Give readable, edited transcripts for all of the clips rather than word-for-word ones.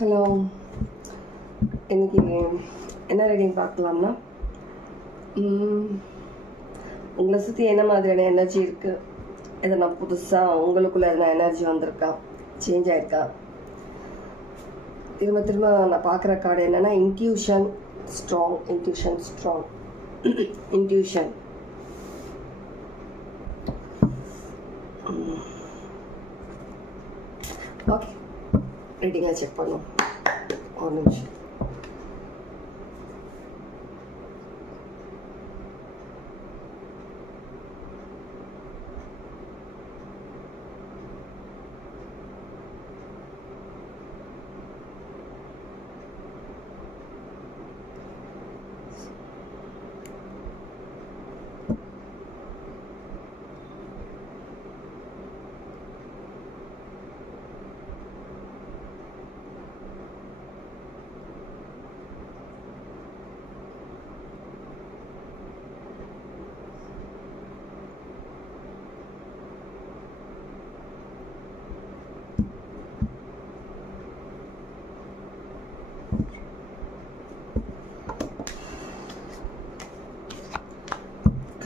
Hello, இன்னைக்கு என்ன reading பார்க்கலாம்னா, உங்களை சுற்றி என்ன மாதிரியான எனர்ஜி இருக்குது, எதனா புதுசாக உங்களுக்குள்ளே எதனா எனர்ஜி வந்திருக்கா, சேஞ்ச் ஆயிருக்கா. திரும்ப திரும்ப நான் பார்க்குற கார்டு என்னென்னா இன்ட்யூஷன் ஸ்ட்ராங். இன்ட்யூஷன் ஓகே, ரீடிங்கில் செக் பண்ணுவோம். ஒரு நிமிஷம்.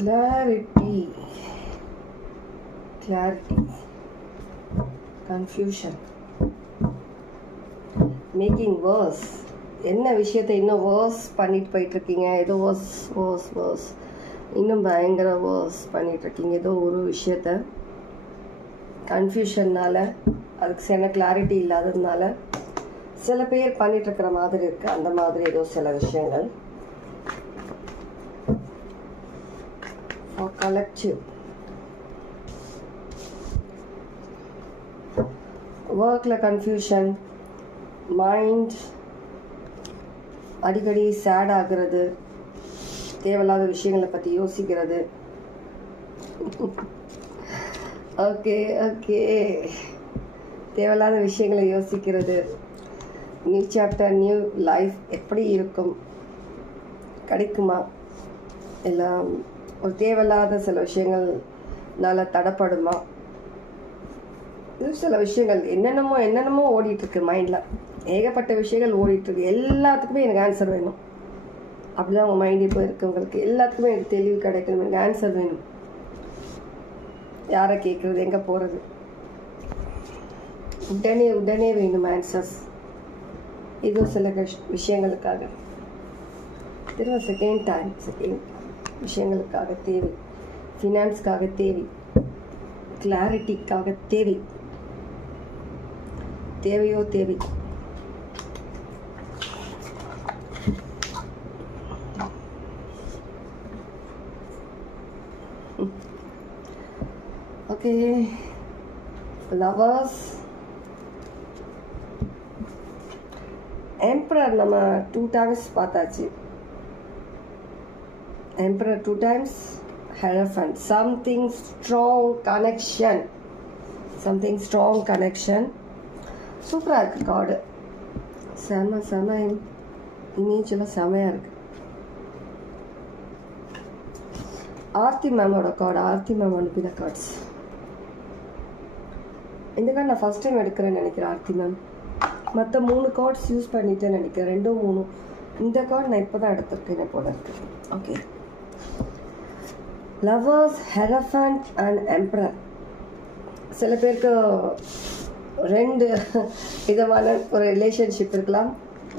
Clarity, confusion, making worse. என்ன விஷயத்தை இன்னும் வேர்ஸ் பண்ணிட்டு போயிட்டு இருக்கீங்க, ஏதோ வேர்ஸ் இன்னும் பயங்கர வேர்ஸ் பண்ணிட்டு இருக்கீங்க. ஏதோ ஒரு விஷயத்த கன்ஃபியூஷன்னால, அதுக்கு சில கிளாரிட்டி இல்லாததுனால சில பேர் பண்ணிட்டு இருக்கிற மாதிரி இருக்கு. அந்த மாதிரி ஏதோ சில விஷயங்கள் collective ஒர்க்கில் கன்ஃபியூஷன், மைண்ட் அடிக்கடி சேட் ஆகிறது, தேவையில்லாத விஷயங்களை பற்றி யோசிக்கிறது. ஓகே தேவையில்லாத விஷயங்களை யோசிக்கிறது. நியூ சாப்டர், நியூ லைஃப் எப்படி இருக்கும், கிடைக்குமா, எல்லாம் ஒரு தேவையில்லாத சில விஷயங்கள்னால தடப்படுமா, இது சில விஷயங்கள் என்னென்னமோ ஓடிட்டுருக்கு மைண்டில். ஏகப்பட்ட விஷயங்கள் ஓடிட்டுருக்கு. எல்லாத்துக்குமே எனக்கு ஆன்சர் வேணும். அப்படிதான் உங்கள் மைண்ட் இப்போ இருக்கு. உங்களுக்கு எல்லாத்துக்குமே எனக்கு தெளிவு கிடைக்கணும், எனக்கு ஆன்சர் வேணும். யாரை கேட்குறது, எங்கே போகிறது, உடனே வேணும் ஆன்சர்ஸ். இதுவும் சில விஷயங்களுக்காக திரும்ப செகண்ட் விஷயங்களுக்காக தேவை, ஃபினான்ஸ்க்காக தேவை, கிளாரிட்டிக்காக தேவை. ஓகே, லவர்ஸ், எம்பரர் நம்ம 2 times பார்த்தாச்சு. Emperor 2 times, Hierophant. Something strong connection. சூப்பராக இருக்குது கார்டு. செம இமேஜெல்லாம் செமையாக இருக்குது. ஆர்த்தி மேமோட கார்டு. ஆர்த்தி மேம் அனுப்பின கார்ட்ஸ். இந்த கார்டு நான் ஃபர்ஸ்ட் டைம் எடுக்கிறேன்னு நினைக்கிறேன். ஆர்த்தி மேம் மற்ற 3 கார்ட்ஸ் யூஸ் பண்ணிட்டேன்னு நினைக்கிறேன். 2-3. இந்த கார்டு நான் இப்போ தான் எடுத்திருக்கேன் போல இருக்கு. Okay, lovers, hierophant and emperor. சில பேருக்கு 2 விதமான ஒரு ரிலேஷன்ஷிப் இருக்கலாம்.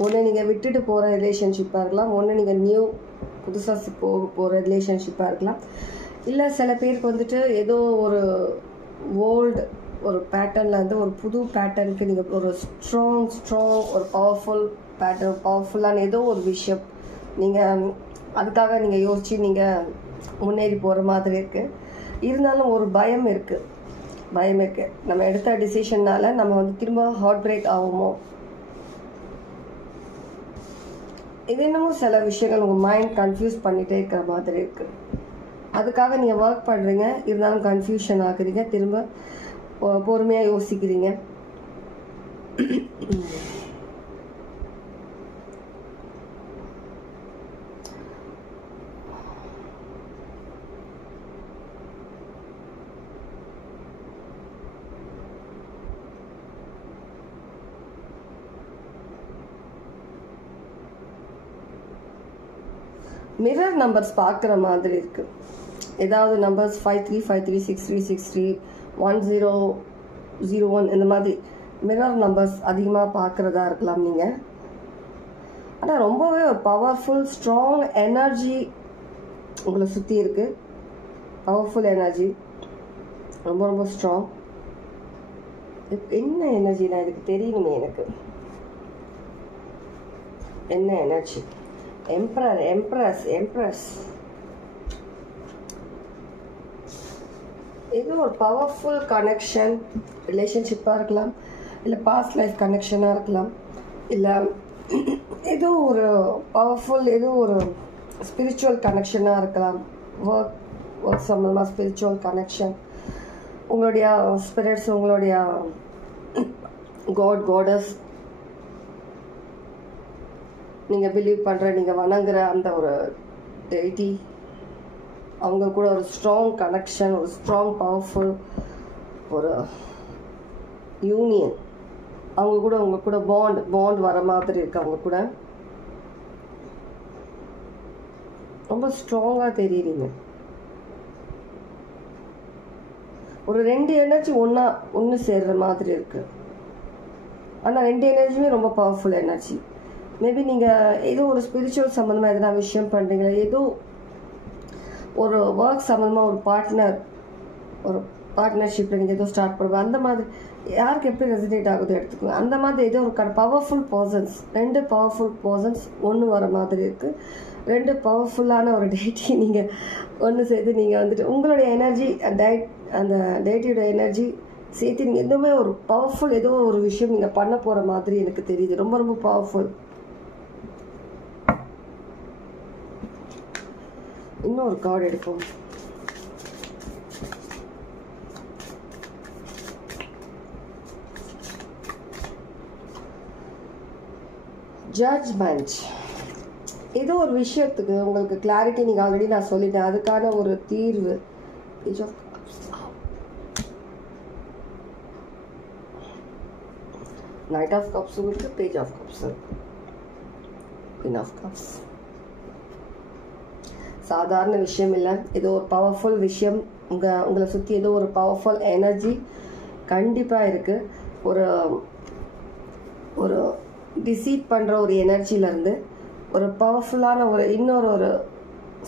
ஒன்று நீங்கள் விட்டுட்டு போகிற ரிலேஷன்ஷிப்பாக இருக்கலாம், ஒன்று நீங்கள் புதுசாக போகிற ரிலேஷன்ஷிப்பாக இருக்கலாம். இல்லை சில பேருக்கு வந்துட்டு ஏதோ ஒரு ஓல்டு ஒரு பேட்டர்னில் வந்து ஒரு புது பேட்டர்னுக்கு நீங்கள் ஒரு ஸ்ட்ராங் ஒரு பவர்ஃபுல்லான ஏதோ ஒரு விஷயம் நீங்கள் அதுக்காக நீங்கள் யோசித்து நீங்கள் முன்னேறி போகிற மாதிரி இருக்குது. இருந்தாலும் ஒரு பயம் இருக்குது. நம்ம எடுத்த டிசிஷன்னால நம்ம வந்து திரும்ப ஹார்ட் பிரேக் ஆகுமோ, இது என்னமோ சில விஷயங்கள் உங்கள் மைண்ட் கன்ஃபியூஸ் பண்ணிகிட்டே இருக்கிற மாதிரி இருக்குது. அதுக்காக நீங்கள் ஒர்க் பண்ணுறீங்க, இருந்தாலும் கன்ஃபியூஷன் ஆகுறீங்க, திரும்ப பொறுமையாக யோசிக்கிறீங்க. மிரர் நம்பர்ஸ் பார்க்குற மாதிரி இருக்குது. ஏதாவது நம்பர்ஸ் 53536363 1001 இந்த மாதிரி மிரர் நம்பர்ஸ் அதிகமாக பார்க்குறதா இருக்கலாம் நீங்கள். ஆனால் ரொம்பவே ஒரு பவர்ஃபுல் ஸ்ட்ராங் எனர்ஜி உங்களை சுற்றி இருக்குது. பவர்ஃபுல் எனர்ஜி, ரொம்ப ரொம்ப ஸ்ட்ராங். என்ன எனர்ஜினா இதுக்கு தெரியணுமே எனக்கு. என்ன எனர்ஜி? Emperor, embrace. இது ஒரு பவர்ஃபுல் கனெக்ஷன், ரிலேஷன்ஷிப்பாக இருக்கலாம், இல்லை பாஸ்ட் லைஃப் கனெக்ஷனாக இருக்கலாம், இல்லை ஏதோ ஒரு பவர்ஃபுல் ஏதோ ஒரு ஸ்பிரிச்சுவல் கனெக்ஷனாக இருக்கலாம். ஒர்க் சம்மந்தமாக ஸ்பிரிச்சுவல் கனெக்ஷன், உங்களுடைய ஸ்பிரிட்ஸ், உங்களுடைய காடஸ், நீங்கள் பிலீவ் பண்ணுற, நீங்கள் வணங்குற அந்த ஒரு டெய்டி, அவங்க கூட ஒரு ஸ்ட்ராங் கனெக்ஷன், ஒரு ஸ்ட்ராங் பவர்ஃபுல் ஒரு யூனியன், அவங்க கூட உங்க கூட பாண்ட் வர மாதிரி இருக்கு. அவங்க கூட ரொம்ப ஸ்ட்ராங்காக தெரியுறீங்க. ஒரு 2 எனர்ஜி ஒன்று சேர்ற மாதிரி இருக்கு. ஆனால் 2 எனர்ஜியுமே ரொம்ப பவர்ஃபுல் எனர்ஜி. மேபி நீங்கள் ஏதோ ஒரு ஸ்பிரிச்சுவல் சம்மந்தமாக எதனா விஷயம் பண்ணுறீங்களா, ஏதோ ஒரு ஒர்க் சம்மந்தமாக ஒரு பார்ட்னர்ஷிப்பில் நீங்கள் ஏதோ ஸ்டார்ட் பண்ணுவோம். அந்த மாதிரி யாருக்கு எப்படி ரெசினேட் ஆகுது எடுத்துக்கோங்க. அந்த மாதிரி ஏதோ ஒரு பவர்ஃபுல் பர்சன்ஸ், 2 பவர்ஃபுல் பர்சன்ஸ் ஒன்று வர மாதிரி இருக்குது. 2 பவர்ஃபுல்லான ஒரு டேட்டி நீங்கள் ஒன்று சேர்த்து நீங்கள் வந்துட்டு உங்களுடைய எனர்ஜி அந்த டேட்டியோட எனர்ஜி சேர்த்து நீங்கள் எதுவுமே ஒரு பவர்ஃபுல் ஏதோ ஒரு விஷயம் நீங்கள் பண்ண போகிற மாதிரி எனக்கு தெரியுது. ரொம்ப ரொம்ப பவர்ஃபுல். இன்னொரு கார்டு எடுப்போம். ஜட்ஜ்மெண்ட். ஏதோ ஒரு விஷயத்துக்கு உங்களுக்கு கிளாரிட்டி நீங்கள் ஆல்ரெடி நான் சொல்லிட்டேன், அதுக்கான ஒரு தீர்வு. Page of cups, knight of cups இருக்கு, பேஜ் ஆஃப் கப்ஸ் இருக்கு, குயின் ஆஃப் கப்ஸ். சாதாரண விஷயம் இல்லை, ஏதோ ஒரு பவர்ஃபுல் விஷயம் உங்களை சுற்றி ஏதோ ஒரு பவர்ஃபுல் எனர்ஜி கண்டிப்பாக இருக்குது. ஒரு டிசீட் பண்ணுற ஒரு எனர்ஜிலேருந்து ஒரு பவர்ஃபுல்லான இன்னொரு ஒரு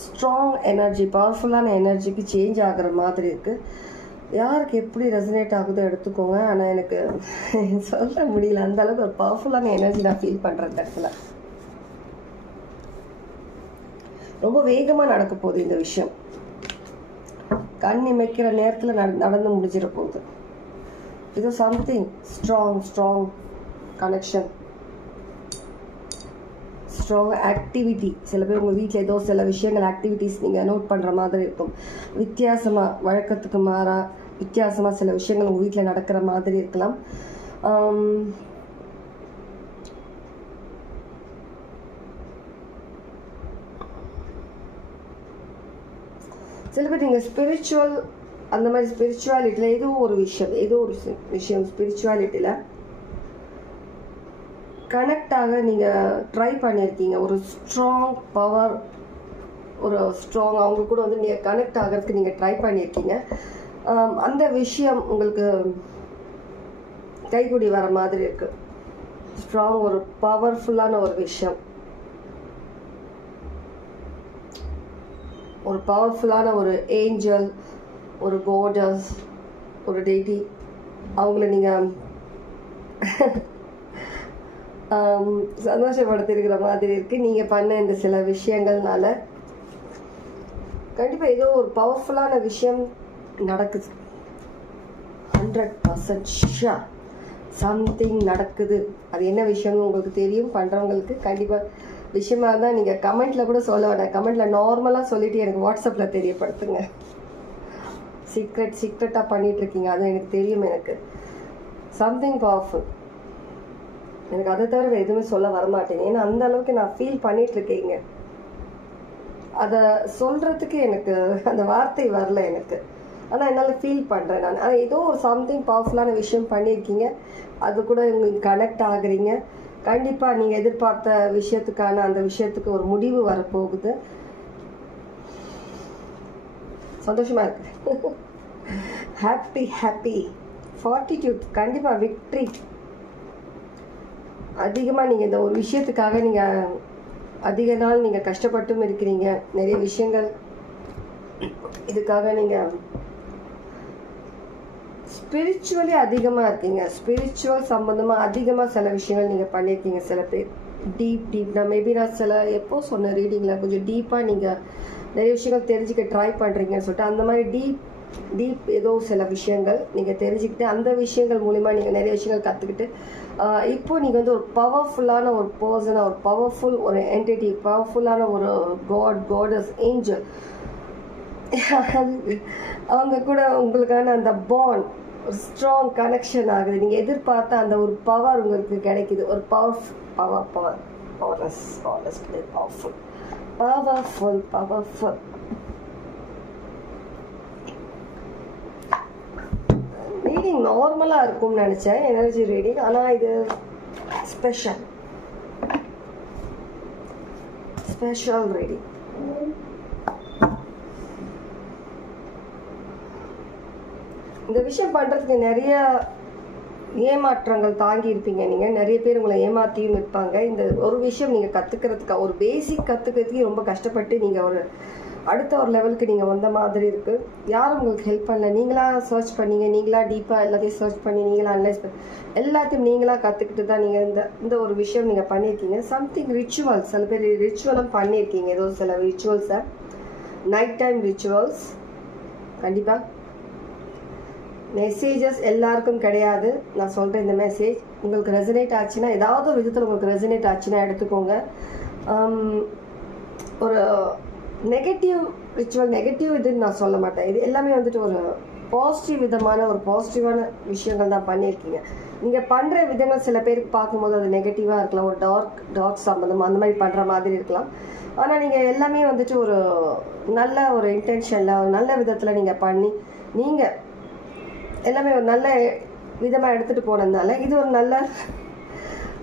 ஸ்ட்ராங் எனர்ஜி, பவர்ஃபுல்லான எனர்ஜிக்கு சேஞ்ச் ஆகிற மாதிரி இருக்குது. யாருக்கு எப்படி ரெசனேட் ஆகுதோ எடுத்துக்கோங்க. ஆனால் எனக்கு சொல்ல முடியல, அந்த அளவுக்கு ஒரு பவர்ஃபுல்லான எனர்ஜி நான் ஃபீல் பண்ணுற இடத்துல. ரொம்ப வேகமாக நடக்க போகுது இந்த விஷயம். கண் இமைக்கிற நேரத்தில் நடந்து முடிஞ்சிட போகுது. இது something strong connection, strong activity. சில பேர் உங்கள் வீட்டில் ஏதோ சில விஷயங்கள் ஆக்டிவிட்டிஸ் நீங்கள் நோட் பண்ணுற மாதிரி இருக்கும். வித்தியாசமாக, வழக்கத்துக்கு மாறா வித்தியாசமாக சில விஷயங்கள் உங்கள் வீட்டில் நடக்கிற மாதிரி இருக்கலாம். சில பேர் நீங்கள் ஸ்பிரிச்சுவல், அந்த மாதிரி ஸ்பிரிச்சுவாலிட்டியில் ஏதோ ஒரு விஷயம் ஸ்பிரிச்சுவாலிட்டியில் கனெக்ட் ஆக நீங்கள் ட்ரை பண்ணியிருக்கீங்க. ஒரு ஸ்ட்ராங் பவர், ஒரு ஸ்ட்ராங் அவங்க கூட வந்து நீங்கள் கனெக்ட் ஆகிறதுக்கு நீங்கள் ட்ரை பண்ணியிருக்கீங்க. அந்த விஷயம் உங்களுக்கு கைகூடி வர மாதிரி இருக்கு. ஸ்ட்ராங், ஒரு பவர்ஃபுல்லான ஒரு விஷயம், ஒரு பவர்ஃபுல்லான ஒரு ஏஞ்சல், ஒரு கோடஸ், ஒரு டெய்டி, அவங்கள நீங்கள் சந்தோஷப்படுத்திருக்கிற மாதிரி இருக்கு. நீங்கள் பண்ண இந்த சில விஷயங்கள்னால கண்டிப்பாக ஏதோ ஒரு பவர்ஃபுல்லான விஷயம் நடக்குது. 100% ஷூர் சம்திங் நடக்குது. அது என்ன விஷயம்னு உங்களுக்கு தெரியும். பண்ணுறவங்களுக்கு கண்டிப்பாக விஷயமா இருந்தால் நீங்கள் கமெண்ட்டில் கூட சொல்ல வேண்டாம். கமெண்ட்டில் நார்மலாக சொல்லிவிட்டு எனக்கு வாட்ஸ்அப்பில் தெரியப்படுத்துங்க. சீக்ரெட்டாக பண்ணிகிட்ருக்கீங்க, அது எனக்கு தெரியும். எனக்கு சம்திங் பவர்ஃபுல், எனக்கு அதை தவிர எதுவுமே சொல்ல வரமாட்டேங்க. ஏன்னா அந்த அளவுக்கு நான் ஃபீல் பண்ணிகிட்ருக்கீங்க. அதை சொல்கிறதுக்கு எனக்கு அந்த வார்த்தை வரல எனக்கு. ஆனால் என்னால் ஃபீல் பண்ணுறேன் நான். ஆனால் ஏதோ ஒரு சம்திங் பவர்ஃபுல்லான விஷயம் பண்ணியிருக்கீங்க. அது கூட உங்களுக்கு கனெக்ட் ஆகுறீங்க. கண்டிப்பாக நீங்கள் எதிர்பார்த்த விஷயத்துக்கான அந்த விஷயத்துக்கு ஒரு முடிவு வரப்போகுது. சந்தோஷமாக இருக்குது. Happy happy. ஃபார்ட்டிடியூட், கண்டிப்பாக விக்ட்ரி. அதிகமாக நீங்கள் இந்த ஒரு விஷயத்துக்காக நீங்கள் அதிக நாள் நீங்கள் கஷ்டப்பட்டும் இருக்கிறீங்க. நிறைய விஷயங்கள் இதுக்காக நீங்கள் ஸ்பிரிச்சுவலி அதிகமாக இருக்கீங்க. ஸ்பிரிச்சுவல் சம்மந்தமாக அதிகமாக சில விஷயங்கள் நீங்கள் பண்ணியிருக்கீங்க. சில பேர் டீப் நான் மேபி நான் சில எப்போ சொன்ன ரீடிங்கில் கொஞ்சம் டீப்பாக நீங்கள் நிறைய விஷயங்கள் தெரிஞ்சுக்க ட்ரை பண்ணுறீங்கன்னு சொல்லிட்டு அந்த மாதிரி டீப் ஏதோ சில விஷயங்கள் நீங்கள் தெரிஞ்சுக்கிட்டு அந்த விஷயங்கள் மூலிமா நீங்கள் நிறைய விஷயங்கள் கற்றுக்கிட்டு இப்போது நீங்கள் வந்து ஒரு பவர்ஃபுல்லான ஒரு பர்சனாக, ஒரு பவர்ஃபுல் ஒரு என்டிட்டி, பவர்ஃபுல்லான ஒரு காடஸ் ஏஞ்சல், அவங்க கூட உங்களுக்கான அந்த பாண்ட் ஒரு ஸ்ட்ராங் கனெக்ஷன் ஆகுது. நீங்கள் எதிர்பார்த்த அந்த ஒரு பவர் உங்களுக்கு கிடைக்குது. ஒரு பவர்ஃபுல் ரீடிங் நார்மலாக இருக்கும்னு நினச்சேன், எனர்ஜி ரீடிங். ஆனால் இது ஸ்பெஷல் ரீடிங். இந்த விஷயம் பண்ணுறதுக்கு நிறைய ஏமாற்றங்கள் தாங்கி இருப்பீங்க. நீங்கள் நிறைய பேர் உங்களை ஏமாற்றியும் இருப்பாங்க. இந்த ஒரு விஷயம் நீங்கள் கற்றுக்கிறதுக்கு, ஒரு பேசிக் கற்றுக்கிறதுக்கு ரொம்ப கஷ்டப்பட்டு நீங்கள் ஒரு அடுத்த ஒரு லெவலுக்கு நீங்கள் வந்த மாதிரி இருக்குது. யாரும் உங்களுக்கு ஹெல்ப் பண்ணல. நீங்களாக சர்ச் பண்ணீங்க, நீங்களாக டீப்பாக எல்லாத்தையும் சர்ச் பண்ணி நீங்களாக அனலைஸ் பண்ணி எல்லாத்தையும் நீங்களாக கற்றுக்கிட்டு தான் நீங்கள் இந்த ஒரு விஷயம் நீங்கள் பண்ணியிருக்கீங்க. சம்திங் ரிச்சுவல், சில பேர் ரிச்சுவலும் பண்ணியிருக்கீங்க. ஏதோ சில ரிச்சுவல்ஸை, நைட் டைம் ரிச்சுவல்ஸ். கண்டிப்பாக மெசேஜஸ் எல்லாருக்கும் கிடையாது. நான் சொல்கிறேன், இந்த மெசேஜ் உங்களுக்கு ரெசனேட் ஆச்சுன்னா, ஏதாவது ஒரு விதத்தில் உங்களுக்கு ரெசனேட் ஆச்சுன்னா எடுத்துக்கோங்க. ஒரு நெகட்டிவ் ரிச்சுவல், நெகட்டிவ் இதுன்னு நான் சொல்ல மாட்டேன். இது எல்லாமே வந்துட்டு ஒரு பாசிட்டிவ் விதமான ஒரு பாசிட்டிவான விஷயங்கள் தான் பண்ணியிருக்கீங்க. நீங்கள் பண்ணுற விதங்கள் சில பேருக்கு பார்க்கும்போது அது நெகட்டிவாக இருக்கலாம், ஒரு டார்க் சம்மந்தமாக அந்த மாதிரி பண்ணுற மாதிரி இருக்கலாம். ஆனால் நீங்கள் எல்லாமே வந்துட்டு ஒரு நல்ல ஒரு இன்டென்ஷனில், ஒரு நல்ல விதத்தில் நீங்கள் பண்ணி நீங்கள் எல்லாமே ஒரு நல்ல விதமாக எடுத்துகிட்டு போனதுனால இது ஒரு நல்ல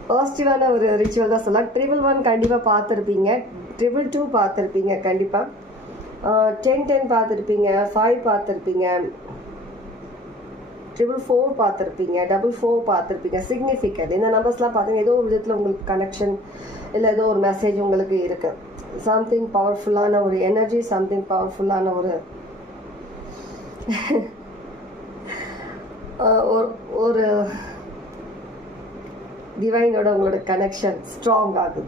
பாசிட்டிவான ஒரு ரிச்சுவல் தான் சொல்லலாம். 111 கண்டிப்பாக பார்த்துருப்பீங்க, 222 பார்த்துருப்பீங்க, கண்டிப்பாக 1010 பார்த்துருப்பீங்க, 5 பார்த்துருப்பீங்க, 444 பார்த்துருப்பீங்க, 44 பார்த்துருப்பீங்க. சிக்னிஃபிகண்ட் இந்த நம்பர்ஸ்லாம் பார்த்தீங்கன்னா ஏதோ ஒரு விதத்தில் உங்களுக்கு கனெக்ஷன் இல்லை ஏதோ ஒரு மெசேஜ் உங்களுக்கு இருக்குது. சம்திங் பவர்ஃபுல்லான ஒரு எனர்ஜி, சம்திங் பவர்ஃபுல்லான ஒரு டிவைனோட உங்களோட கனெக்ஷன் ஸ்ட்ராங் ஆகுது.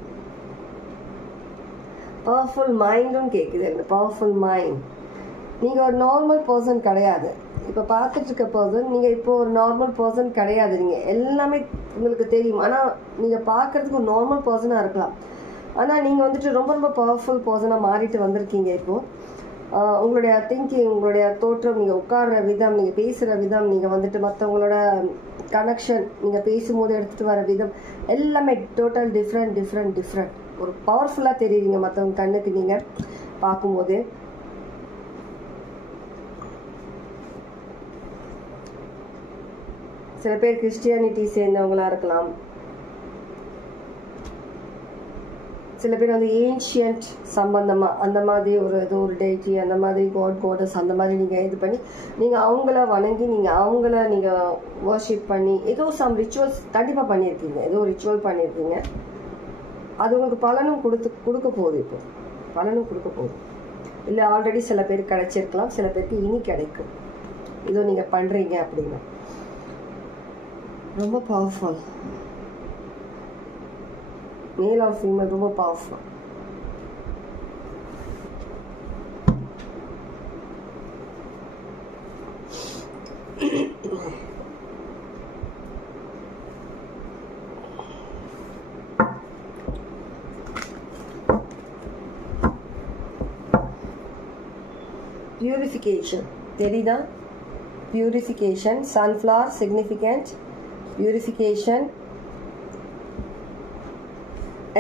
பவர்ஃபுல் மைண்டும் கேட்குது. இந்த பவர்ஃபுல் மைண்ட், நீங்கள் ஒரு நார்மல் பர்சன் கிடையாது. இப்போ பார்த்துட்டு இருக்க பர்சன் நீங்கள் இப்போ ஒரு நார்மல் பர்சன் கிடையாது. நீங்கள் எல்லாமே உங்களுக்கு தெரியும். ஆனால் நீங்கள் பார்க்குறதுக்கு ஒரு நார்மல் பர்சனாக இருக்கலாம். ஆனால் நீங்கள் வந்துட்டு ரொம்ப ரொம்ப பவர்ஃபுல் பர்சனாக மாறிட்டு வந்திருக்கீங்க. இப்போது உங்களுடைய திங்கிங், உங்களுடைய தோற்றம், நீங்கள் உட்கார்ற விதம், நீங்கள் பேசுகிற விதம், நீங்கள் வந்துட்டு மற்றவங்களோட கனெக்ஷன், நீங்கள் பேசும்போது எடுத்துகிட்டு வர விதம் எல்லாமே டோட்டல் டிஃப்ரெண்ட். ஒரு பவர்ஃபுல்லாக தெரியுறீங்க மற்றவங்க கண்ணுக்கு நீங்கள் பார்க்கும்போது. சில பேர் கிறிஸ்டியானிட்டி சேர்ந்தவங்களா இருக்கலாம். சில பேர் வந்து ஏன்ஷியன்ட் சம்பந்தமாக அந்த மாதிரி ஏதோ ஒரு டெய்டி, அந்த மாதிரி காடஸ் அந்த மாதிரி நீங்கள் இது பண்ணி நீங்கள் அவங்கள வணங்கி நீங்கள் வர்ஷிப் பண்ணி ஏதோ சம் ரிச்சுவல்ஸ் கண்டிப்பாக பண்ணியிருக்கீங்க. ஏதோ ரிச்சுவல் பண்ணியிருக்கீங்க. அது உங்களுக்கு பலனும் கொடுக்க போகுது. இப்போ பலனும் கொடுக்க போகுது. இல்லை ஆல்ரெடி சில பேருக்கு கிடைச்சிருக்கலாம், சில பேருக்கு இனி கிடைக்கும். இதோ நீங்கள் பண்ணுறீங்க அப்படின்னா ரொம்ப பவர்ஃபுல். மேல் ஆர் ஃபீமேல், ரொம்ப பவர்ஃபுல். பியூரிஃபிகேஷன் தெரியுதா? Purification, sunflower significant, purification.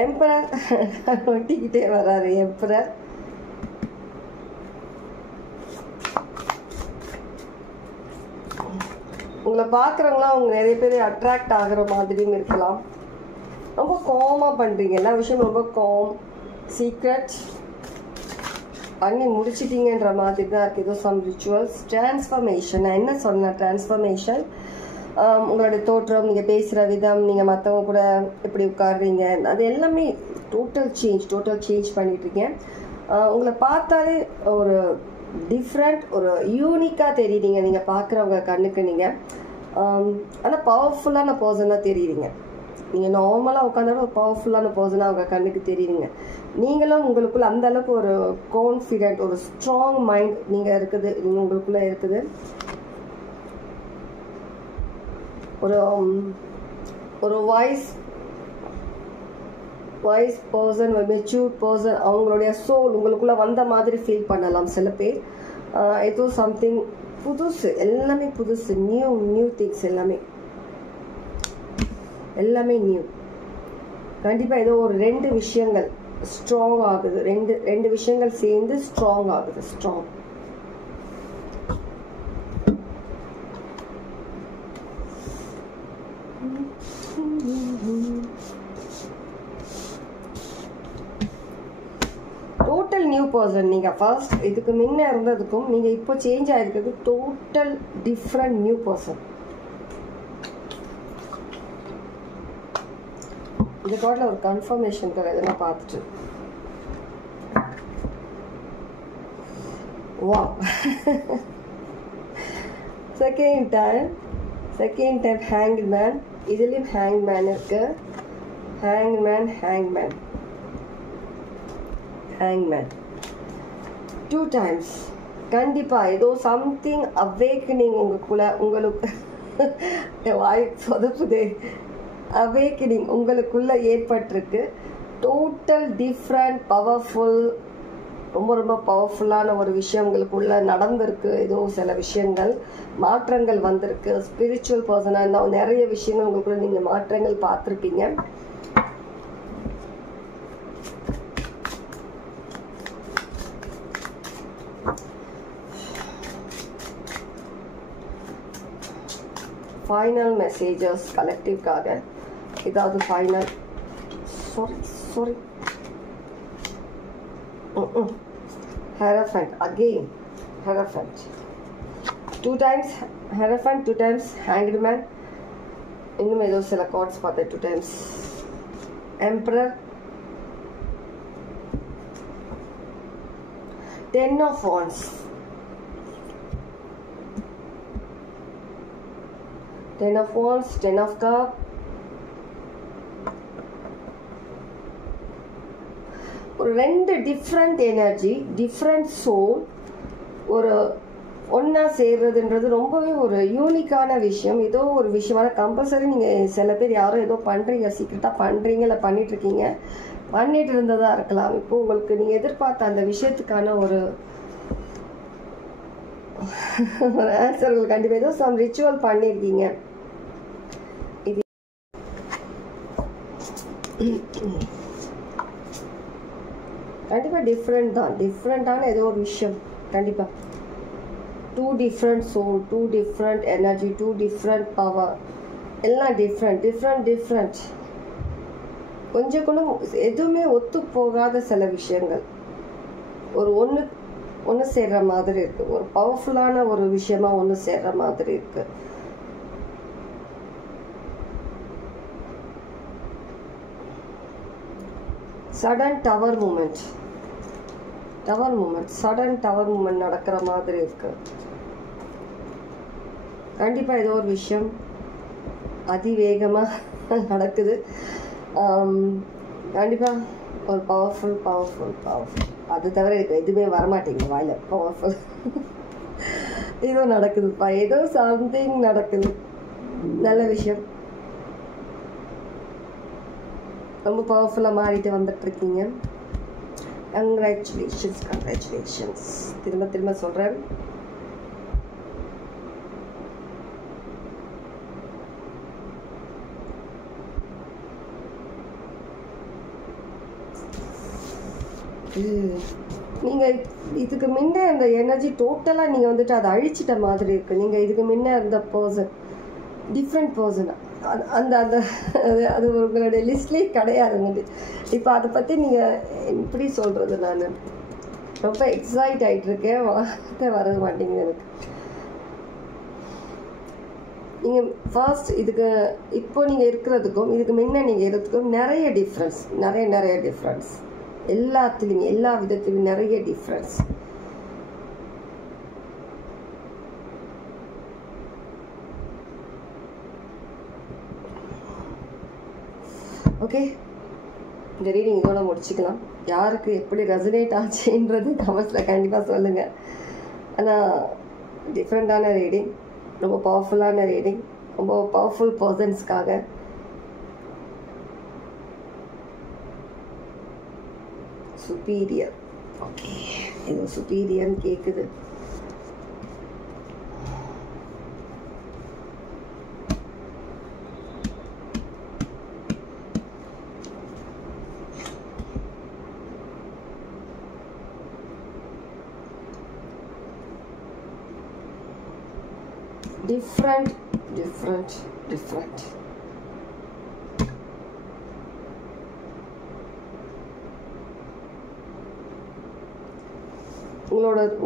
Emperor ஒட்டிக்கிட்டே வராரு. எம்பரர் உங்களை பார்க்குறவங்களாம் அவங்க நிறைய பேர் அட்ராக்ட் ஆகிற மாதிரியும் இருக்கலாம். ரொம்ப காமாக பண்ணுறீங்க எல்லா விஷயமும், ரொம்ப காம். சீக்ரெட், பண்ணி முடிச்சிட்டீங்கன்ற மாதிரி தான் இருக்குது. ஏதோ சம் ரிச்சுவல்ஸ். டிரான்ஸ்ஃபர்மேஷன், நான் என்ன சொன்னேன்? டிரான்ஸ்ஃபர்மேஷன், உங்களுடைய தோற்றம், நீங்கள் பேசுகிற விதம், நீங்கள் மற்றவங்க கூட எப்படி உட்காடுறீங்க, அது எல்லாமே டோட்டல் சேஞ்ச் பண்ணிட்டுருக்கேன். உங்களை பார்த்தாலே ஒரு டிஃப்ரெண்ட், ஒரு யூனிக்காக தெரியுறீங்க நீங்கள் பார்க்குறவங்க கண்ணுக்கு. நீங்கள் ஆனால் பவர்ஃபுல்லான பர்சனாக தெரியுறீங்க. நீங்கள் நார்மலாக உட்காந்தாலும் ஒரு பவர்ஃபுல்லான பர்சனாக அவங்க கண்ணுக்கு தெரியுறீங்க. நீங்களும் உங்களுக்குள்ள அந்த அளவுக்கு ஒரு கான்ஃபிடென்ட், ஒரு ஸ்ட்ராங் மைண்ட் நீங்கள் இருக்குது, உங்களுக்குள்ளே இருக்குது. ஒரு வாய்ஸ் பர்சன், ஒரு மெச்சூர் பர்சன், அவங்களுடைய சோல் உங்களுக்குள்ள வந்த மாதிரி ஃபீல் பண்ணலாம் சில பேர். ஏதோ சம்திங் புதுசு, எல்லாமே புதுசு, நியூ திங்ஸ், எல்லாமே நியூ. கண்டிப்பாக ஏதோ ஒரு 2 விஷயங்கள் ஸ்ட்ராங் ஆகுது. ரெண்டு விஷயங்கள் சேர்ந்து ஸ்ட்ராங் ஆகுது. ஸ்ட்ராங். Total new person. நீங்கள் ஃபர்ஸ்ட் இதுக்கு முன்ன இருந்ததுக்கும் நீங்கள் இப்போ சேஞ்ச் ஆகிருக்கிறது டோட்டல் டிஃப்ரெண்ட் நியூ பர்சன். இந்த கார்டில் ஒரு கன்ஃபர்மேஷனுக்காக எதனா பார்த்துட்டு வா. Second time hangman. இதுலேயும் ஹேங்க்மேன் இருக்கு. ஹேங்க்மேன் 2 times. கண்டிப்பாக ஏதோ சம்திங் அவேக்கனிங் உங்களுக்கு வாய் சொதப்புதே. அவேக்கனிங் உங்களுக்குள்ள ஏற்பட்டிருக்கு. டோட்டல் டிஃப்ரெண்ட், பவர்ஃபுல், ரொம்ப பவர்ஃபுல்லான ஒரு விஷயம் உங்களுக்குள்ள நடந்திருக்கு. ஏதோ சில விஷயங்கள் மாற்றங்கள் வந்திருக்கு. ஸ்பிரிச்சுவல் பர்சனாக இருந்தால் நிறைய விஷயங்கள் உங்களுக்குள்ள நீங்கள் மாற்றங்கள் பார்த்துருப்பீங்க. ஃபைனல் மெசேஜஸ் கலெக்டிவ்காக ஏதாவது final. Sorry Hierophant. Again Hierophant. 2 times Hierophant, 2 times Hanged Man. இன்னும் ஏதோ சில கார்ட்ஸ் பார்த்தேன் 2 times. Emperor, 10 of Wands, 10 of Wands, 10 of Cup, ஒரு 2 டிஃப்ரெண்ட் எனர்ஜி, டிஃப்ரெண்ட் சோல் ஒரு ஒன்றா சேர்றதுன்றது ரொம்பவே ஒரு யூனிக்கான விஷயம். ஏதோ ஒரு விஷயமான கம்பல்சரி நீங்கள் சில பேர் யாரும் ஏதோ பண்ணுறீங்க, சீக்கிரட்டாக பண்ணுறீங்க, இல்லை பண்ணிட்டு இருந்ததா இருக்கலாம். இப்போ உங்களுக்கு நீங்கள் எதிர்பார்த்த அந்த விஷயத்துக்கான ஒரு ஆன்சர் உங்களுக்கு கண்டிப்பாக ஏதோ சம் ரிச்சுவல் பண்ணியிருக்கீங்க. இது கண்டிப்பாக டிஃப்ரெண்டான ஏதோ ஒரு விஷயம். கண்டிப்பாக 2 different soul, 2 different energy, 2 different power, எல்லாம் டிஃப்ரெண்ட். கொஞ்சம் கூட எதுவுமே ஒத்து போகாத சில விஷயங்கள் ஒரு ஒன்று சேர்ற மாதிரி இருக்கு. ஒரு பவர்ஃபுல்லான ஒரு விஷயமா ஒன்று சேர்ற மாதிரி இருக்கு. Sudden tower moment, sudden tower moment நடக்கிற மாதிரி இருக்கு. கண்டிப்பாக ஏதோ ஒரு விஷயம் அதிவேகமாக நடக்குது. கண்டிப்பாக ஒரு பவர்ஃபுல். அது தவிர எனக்கு எதுவுமே வரமாட்டேங்குது வாயில. பவர்ஃபுல் ஏதோ நடக்குதுப்பா, ஏதோ சம்திங் நடக்குது, நல்ல விஷயம். ரொம்ப பவர்ஃபுல்லாக மாறிட்டு வந்துட்டுருக்கீங்க. கங்க்ராச்சுலேஷன்ஸ். திரும்ப சொல்கிறேன். நீங்கள் இதுக்கு முன்ன அந்த எனர்ஜி டோட்டலாக நீங்கள் வந்துட்டு அதை அழிச்சிட்ட மாதிரி இருக்குது. நீங்கள் இதுக்கு முன்ன இருந்த பர்சன் டிஃப்ரெண்ட் பர்சன், அந்த அந்த அது உங்களுடைய லிஸ்ட்லேயே கிடையாது. இப்போ அதை பற்றி நீங்கள் எப்படி சொல்கிறது, நான் ரொம்ப எக்ஸைட் ஆகிட்டு இருக்கேன், வார்த்தை வர மாட்டேங்குது எனக்கு. நீங்கள் ஃபர்ஸ்ட் இதுக்கு இப்போ நீங்கள் இருக்கிறதுக்கும் இதுக்கு முன்ன நீங்கள் இருக்கிறதுக்கும் நிறைய டிஃப்ரென்ஸ், நிறைய டிஃப்ரென்ஸ், எல்லாத்துலேயும் எல்லா விதத்துலையும் நிறைய டிஃப்ரென்ஸ். ஓகே, இந்த ரீடிங் இதோட முடிச்சுக்கலாம். யாருக்கு எப்படி ரெசனேட் ஆச்சுன்றது கமெண்ட்ஸில் கண்டிப்பாக சொல்லுங்கள். ஆனால் டிஃப்ரெண்ட்டான ரீடிங், ரொம்ப பவர்ஃபுல்லான ரீடிங், ரொம்ப பவர்ஃபுல் பர்சன்ஸ்க்காக. சுப்பீரியர், ஓகே, இது சுப்பீரியர்னு கேட்குது. different.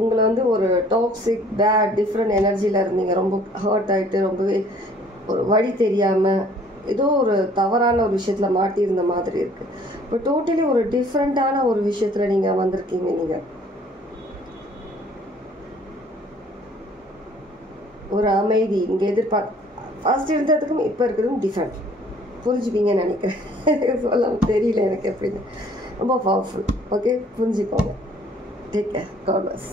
உங்களை வந்து ஒரு டாக்ஸிக் பேட் டிஃப்ரெண்ட் எனர்ஜியில் இருந்தீங்க. ரொம்ப ஹர்ட் ஆகிட்டு ரொம்பவே ஒரு வழி தெரியாமல் ஏதோ ஒரு தவறான ஒரு விஷயத்தில் மாட்டியிருந்த மாதிரி இருக்குது. இப்போ டோட்டலி ஒரு டிஃப்ரெண்ட்டான ஒரு விஷயத்தில் நீங்கள் வந்திருக்கீங்க. நீங்கள் ஒரு அமைதி இங்கே ஃபர்ஸ்ட் இருந்ததுக்கும் இப்போ இருக்கிறதும் டிஃப்ரெண்ட். புரிஞ்சுப்பீங்கன்னு நினைக்கிறேன். சொல்ல தெரியல எனக்கு எப்படின்னு. ரொம்ப பவர்ஃபுல். ஓகே, புரிஞ்சுக்கோங்க. Take care. God plus.